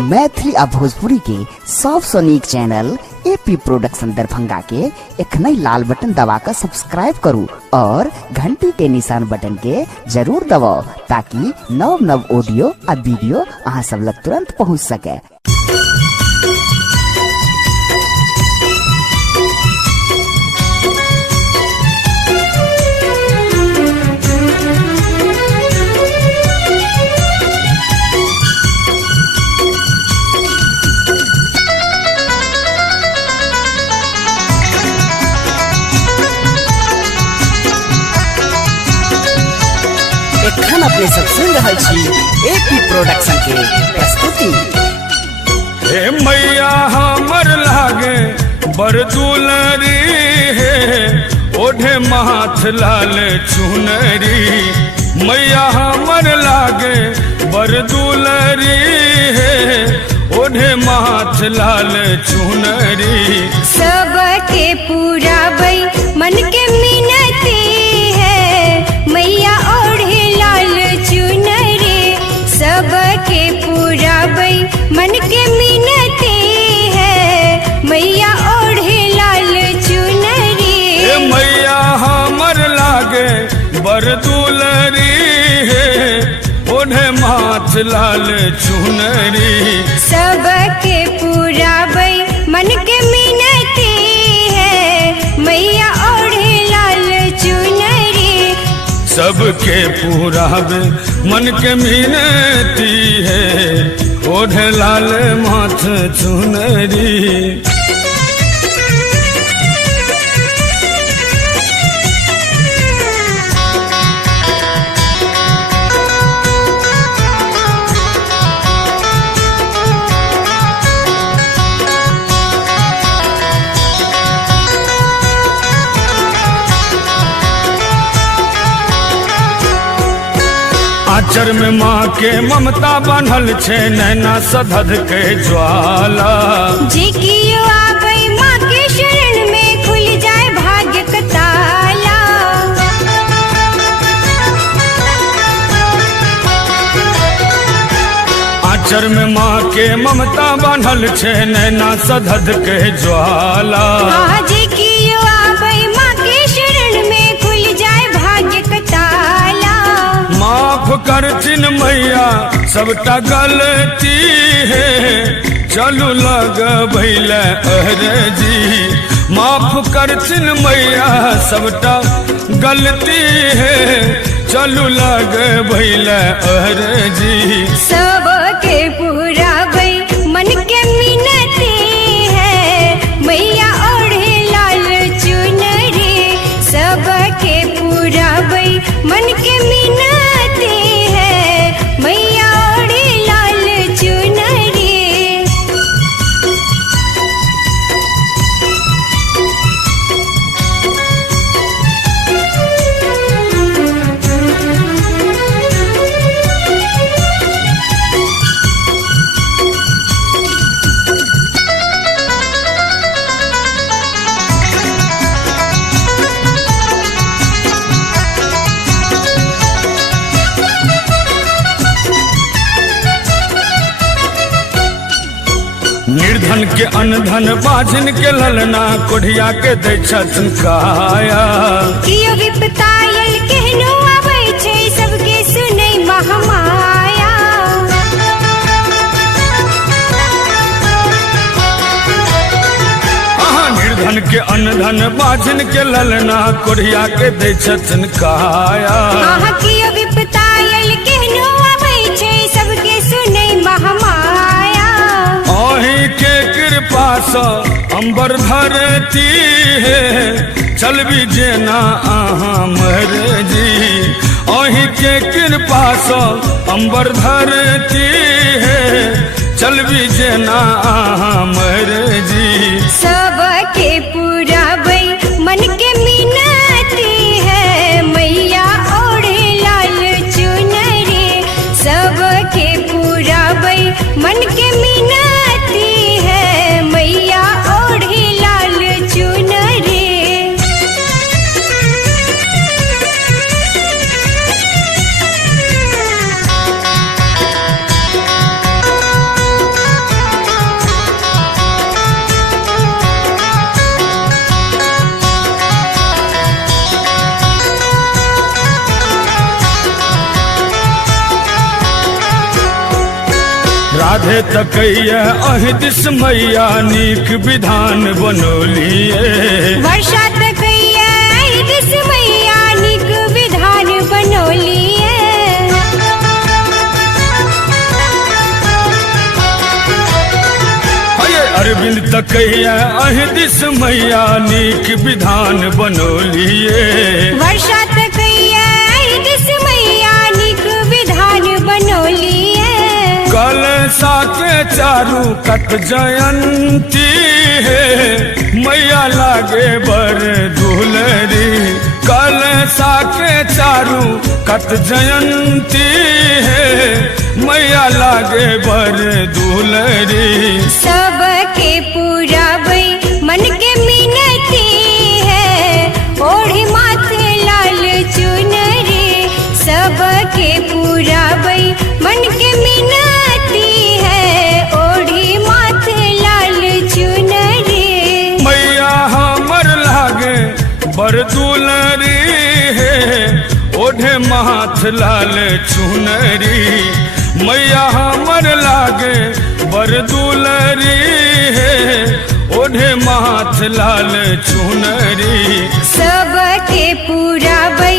मैथिली आ भोजपुरी के सबसे नीक चैनल एपी प्रोडक्शन दरभंगा के एखनई लाल बटन दबाकर सब्सक्राइब करू और घंटी के निशान बटन के जरूर दबाओ ताकि नव नव ऑडियो आ वीडियो अहाँ सब लग तुरंत पहुँच सके। एखन अपने सब सुन रहे छी एपी प्रोडक्शन के प्रस्तुति। हे मैया हमर लागे बड़ दुलरी हे ओढ़े माथ लाल चुनरी। मैया हमर लागे बड़ दुलरी हे ओढ़े माथ लाल चुनरी। सबके पूरा बई मन के मिनती है मैया ओढ़े लाल चुनरी। सबके पूरा बई मन के मिनती है मैया ओढ़े लाल चुनरी। मैया हमर लागे बड़ दुलरी हे ओढ़े माथ लाल चुनरी। सबके पूरा बई मन के मिनती है मैया ओढ़े लाल चुनरी। सबके पूरा मन के मिनती है ओढ़े लाल माथ चुनरी। आचर में माँ के ममता बनल छे नैना सधध के ज्वाला। जी कियो आबै माँ के शरण में खुल जाए भाग्य का ताला। आचर में माँ के ममता बनल छे नैना सधध के ज्वाला। जी कियो आबै माँ के शरण में खुल जाए भाग्य का ताला। माफ करथिन मैया सबटा गलती है चलू लग भैल अहरजी। माफ करथिन मैया सबटा गलती है चलू लग भैल अहरजी। सबके पूरा बई मन के मिनती है मैया ओढ़े लाल चुनरी। सबके पूरा बई मन के मिनती है मैया ओढ़े लाल चुनरी। निर्धन के अनधन बाझिन के ललना कोढ़िया के दै छथिन काया। कियो विपतायल केहनो आबै छै सबके सुनै महमाया। निर्धन के अनधन बाझिन के ललना कोढ़िया के दै छथिन काया। कियो विपतायल केहनो आबै छै सबके सुनै महमाया। अहीं के कृपा सँ अंबर धरती है चलबी जेना अहाँ मरजी। अहीं के कृपा सँ अंबर धरती है चलबी जेना अहाँ मरजी। सबके पूरा बई मन के मिनती है मैया ओढ़े लाल चुनरी। सबके पूरा बई मन के मिनती है मैया ओढ़े लाल चुनरी। साधे तकैया अहि दिस मैया नीक विधान बनौलिए। वर्षा तकैया अहि दिस मैया नीक विधान बनौलिए। अरविंद तकैया अहि दिस मैया नीक विधान बनौलिए। वर्षा तकैया अहि दिस मैया नीक विधान बनौलिए। कलशा के चारू कत जयंती है मैया लागे बर दुलरी। कलशा के चारू कत जयंती है मैया लागे बर दुलरी। सबके पुराबै मन के मिनती है ओढ़ी माथे लाल चुनरी। सबके पुराबै मन के मिनती है ओढ़ी माथे लाल चुनरी। मैया हमर लागे बर दुलरी है ओढ़े माथ लाल चुनरी। मैया हमर लागे बर दुलरी है ओढ़े माथ लाल चुनरी। सबके पुराबै